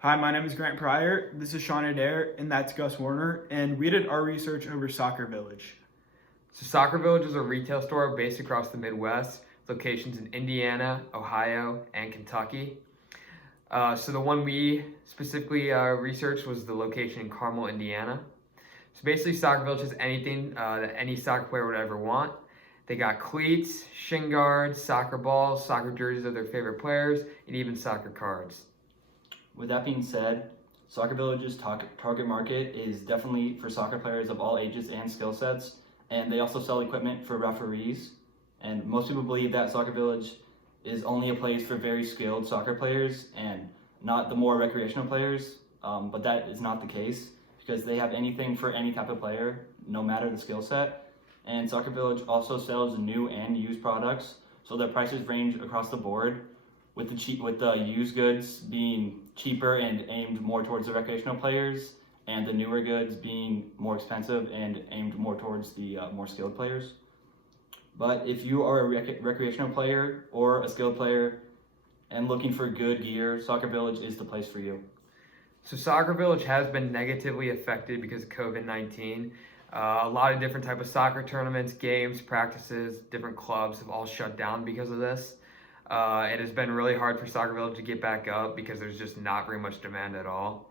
Hi, my name is Grant Pryor. This is Sean Adair, and that's Gus Warner. And we did our research over Soccer Village. So Soccer Village is a retail store based across the Midwest, locations in Indiana, Ohio, and Kentucky. So the one we specifically researched was the location in Carmel, Indiana. So basically, Soccer Village has anything that any soccer player would ever want. They got cleats, shin guards, soccer balls, soccer jerseys of their favorite players, and even soccer cards. With that being said, Soccer Village's target market is definitely for soccer players of all ages and skill sets, and they also sell equipment for referees. And most people believe that Soccer Village is only a place for very skilled soccer players and not the more recreational players, but that is not the case because they have anything for any type of player, no matter the skill set. And Soccer Village also sells new and used products, so their prices range across the board, with the used goods being cheaper and aimed more towards the recreational players, and the newer goods being more expensive and aimed more towards the more skilled players. But if you are a recreational player or a skilled player and looking for good gear, Soccer Village is the place for you. So Soccer Village has been negatively affected because of COVID-19. A lot of different type of soccer tournaments, games, practices, different clubs have all shut down because of this. It has been really hard for Soccer Village to get back up because there's just not very much demand at all.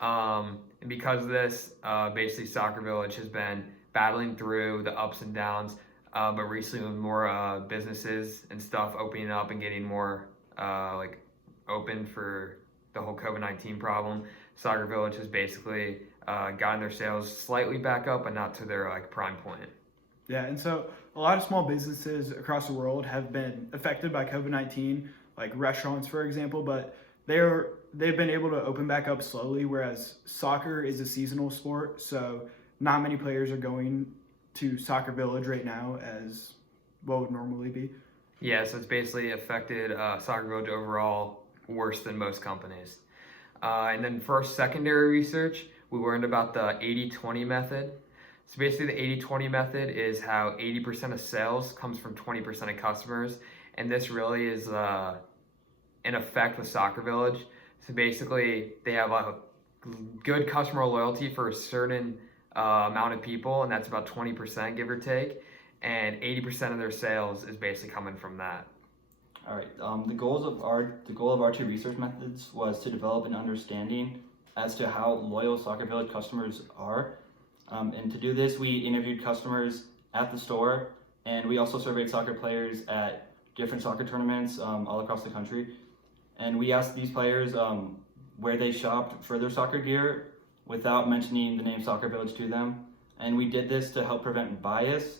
And because of this, basically Soccer Village has been battling through the ups and downs, but recently with more businesses and stuff opening up and getting more open for the whole COVID-19 problem, Soccer Village has basically gotten their sales slightly back up, but not to their prime point. Yeah, and so a lot of small businesses across the world have been affected by COVID-19, like restaurants, for example, but they've been able to open back up slowly, whereas soccer is a seasonal sport, so not many players are going to Soccer Village right now as what would normally be. Yeah, so it's basically affected Soccer Village overall worse than most companies. And then for our secondary research, we learned about the 80-20 method. So basically the 80-20 method is how 80% of sales comes from 20% of customers. And this really is in effect with Soccer Village. So basically they have a good customer loyalty for a certain amount of people, and that's about 20%, give or take. And 80% of their sales is basically coming from that. All right. The goal of our two research methods was to develop an understanding as to how loyal Soccer Village customers are. And to do this, we interviewed customers at the store, and we also surveyed soccer players at different soccer tournaments all across the country. And we asked these players where they shopped for their soccer gear without mentioning the name Soccer Village to them. And we did this to help prevent bias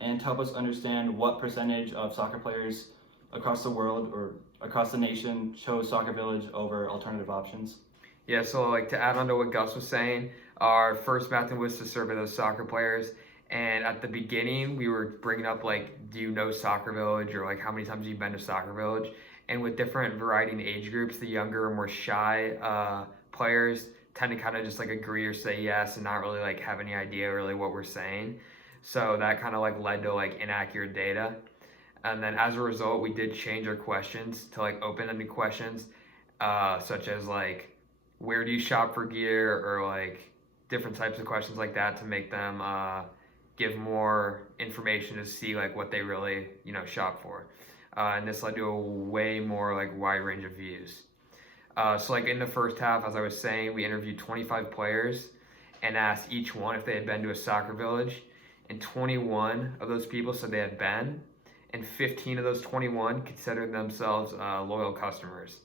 and to help us understand what percentage of soccer players across the world or across the nation chose Soccer Village over alternative options. Yeah, so to add on to what Gus was saying, our first method was to survey those soccer players. And at the beginning, we were bringing up do you know Soccer Village, or how many times have you been to Soccer Village? And with different variety in age groups, the younger, more shy players tend to kind of just agree or say yes and not really have any idea really what we're saying. So that kind of led to inaccurate data. And then as a result, we did change our questions to open-ended questions, such as where do you shop for gear, or different types of questions like that to make them give more information to see what they really shop for. And this led to a way more wide range of views. So in the first half, as I was saying, we interviewed 25 players and asked each one if they had been to a Soccer Village, and 21 of those people said they had been, and 15 of those 21 considered themselves loyal customers.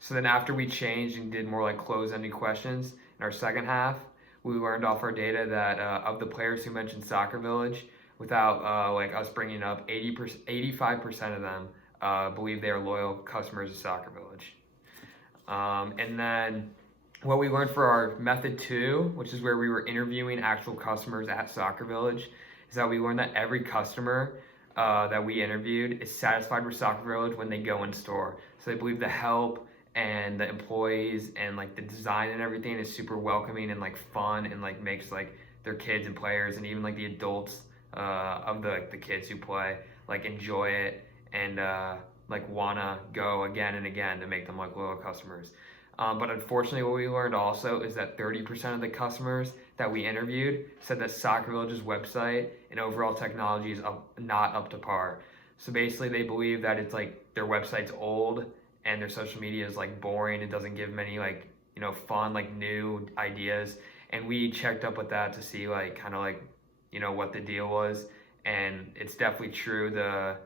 So then after we changed and did more closed-ended questions in our second half, we learned off our data that of the players who mentioned Soccer Village, without us bringing up 85% of them believe they are loyal customers of Soccer Village. And then what we learned for our method 2, which is where we were interviewing actual customers at Soccer Village, is that we learned that every customer that we interviewed is satisfied with Soccer Village when they go in store. So they believe the help and the employees and the design and everything is super welcoming and fun, and makes their kids and players and even the adults of the kids who play enjoy it and wanna go again and again to make them loyal customers. But unfortunately, what we learned also is that 30% of the customers that we interviewed said that Soccer Village's website and overall technology is not up to par. So basically, they believe that it's like their website's old and their social media is like boring. It doesn't give many like fun like new ideas. And we checked up with that to see like kind of like what the deal was. And it's definitely true. The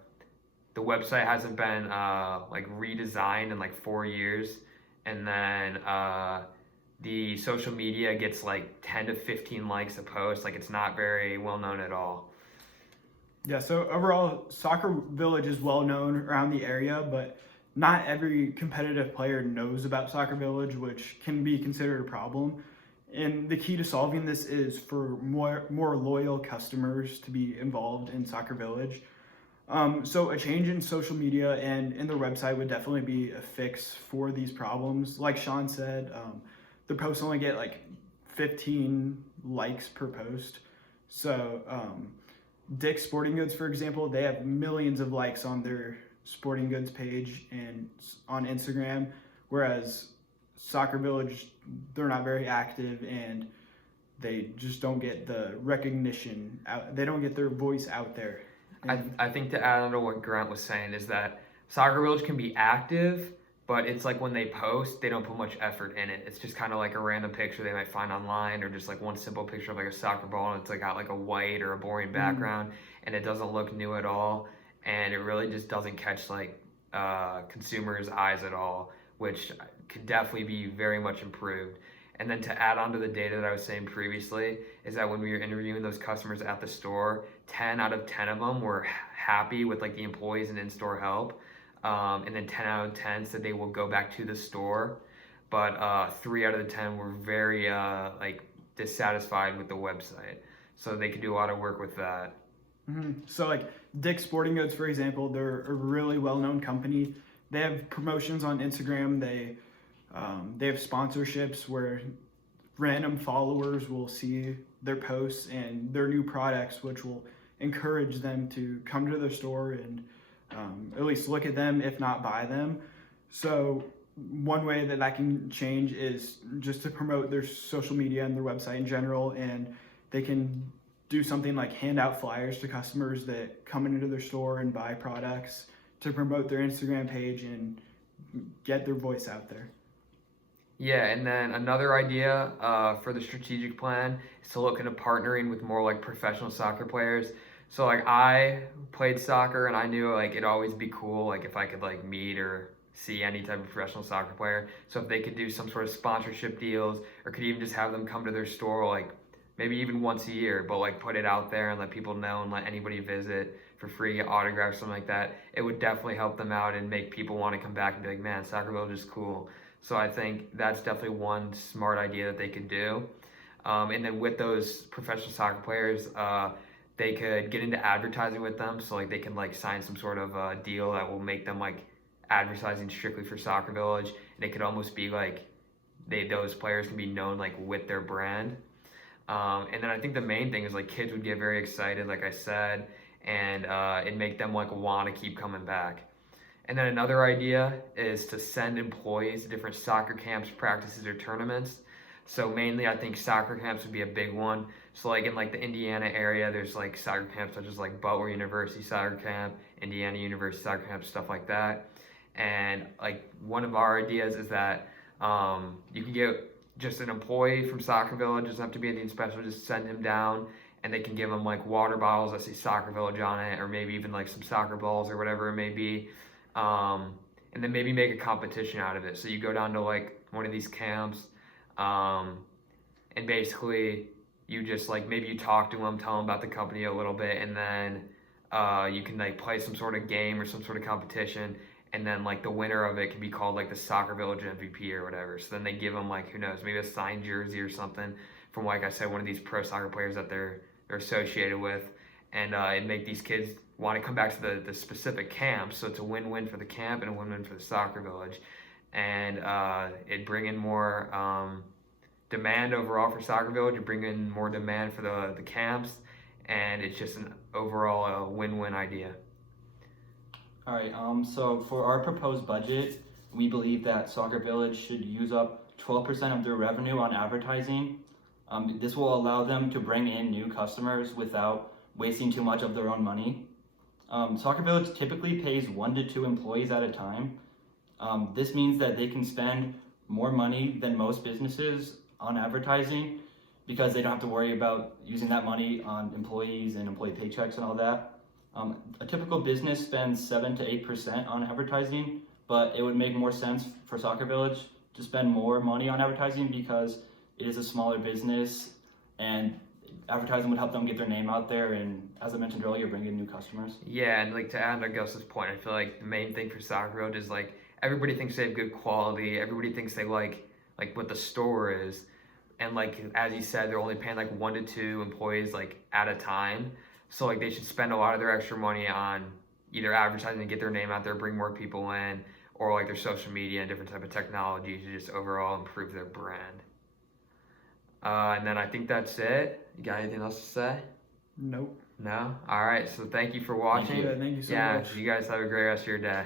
website hasn't been like redesigned in like 4 years, and then the social media gets like 10 to 15 likes a post. Like it's not very well known at all. Yeah, so overall, Soccer Village is well known around the area, but not every competitive player knows about Soccer Village, which can be considered a problem. And the key to solving this is for more loyal customers to be involved in Soccer Village. So a change in social media and in the website would definitely be a fix for these problems. Like Sean said, the posts only get like 15 likes per post. So Dick's Sporting Goods, for example, they have millions of likes on their sporting goods page and on Instagram, whereas Soccer Village, they're not very active and they just don't get the recognition out. They don't get their voice out there. I think to add on to what Grant was saying is that Soccer Village can be active, but it's like when they post, they don't put much effort in it. It's just kind of like a random picture they might find online, or just like one simple picture of like a soccer ball, and it's like got like a white or a boring background, and it doesn't look new at all, and it really just doesn't catch like consumers' eyes at all, which could definitely be very much improved. And then to add on to the data that I was saying previously is that when we were interviewing those customers at the store, 10 out of 10 of them were happy with like the employees and in-store help. And then 10 out of 10 said they will go back to the store. But 3 out of the 10 were very like dissatisfied with the website. So they could do a lot of work with that. Mm-hmm. So like Dick's Sporting Goods, for example, they're a really well-known company. They have promotions on Instagram. They have sponsorships where random followers will see their posts and their new products, which will encourage them to come to their store and at least look at them, if not buy them. So one way that can change is just to promote their social media and their website in general, and they can do something like hand out flyers to customers that come into their store and buy products to promote their Instagram page and get their voice out there. Yeah, and then another idea for the strategic plan is to look into partnering with more like professional soccer players. So like I played soccer and I knew like it'd always be cool like if I could like meet or see any type of professional soccer player. So if they could do some sort of sponsorship deals, or could even just have them come to their store like maybe even once a year, but like put it out there and let people know and let anybody visit for free, get autographs, something like that, it would definitely help them out and make people want to come back and be like, man, Soccer Village is cool. So I think that's definitely one smart idea that they could do. And then with those professional soccer players, they could get into advertising with them. So like they can like sign some sort of deal that will make them like advertising strictly for Soccer Village. And it could almost be like those players can be known like with their brand. And then I think the main thing is like kids would get very excited, like I said, and it'd make them like want to keep coming back. And then another idea is to send employees to different soccer camps, practices, or tournaments. So mainly I think soccer camps would be a big one. So like in like the Indiana area, there's like soccer camps such as like Butler University Soccer Camp, Indiana University Soccer Camp, stuff like that. And like one of our ideas is that you can get just an employee from Soccer Village, doesn't have to be anything special, just send him down and they can give him like water bottles that say Soccer Village on it, or maybe even like some soccer balls or whatever it may be. And then maybe make a competition out of it. So you go down to like one of these camps, and basically you just like maybe you talk to them, tell them about the company a little bit, and then you can like play some sort of game or some sort of competition, and then like the winner of it can be called like the Soccer Village MVP or whatever. So then they give them like, who knows, maybe a signed jersey or something from, like I said, one of these pro soccer players that they're associated with, and it make these kids want to come back to the specific camp. So it's a win-win for the camp and a win-win for the Soccer Village, and it bring in more demand overall for Soccer Village. You bring in more demand for the camps, and it's just an overall win-win idea. All right, so for our proposed budget, we believe that Soccer Village should use up 12% of their revenue on advertising. This will allow them to bring in new customers without wasting too much of their own money. Soccer Village typically pays 1 to 2 employees at a time. This means that they can spend more money than most businesses on advertising because they don't have to worry about using that money on employees and employee paychecks and all that. A typical business spends 7 to 8% on advertising, but it would make more sense for Soccer Village to spend more money on advertising because it is a smaller business and advertising would help them get their name out there and, as I mentioned earlier, bring in new customers. Yeah, and like to add on Gus's point, I feel like the main thing for Soccer Village is like everybody thinks they have good quality. Everybody thinks they like what the store is, and like as you said, they're only paying like 1 to 2 employees like at a time. So like they should spend a lot of their extra money on either advertising to get their name out there, bring more people in, or like their social media and different type of technology to just overall improve their brand. And then I think that's it. You got anything else to say? Nope. No? All right. So thank you for watching. Yeah, thank you so Yeah, much. you guys have a great rest of your day.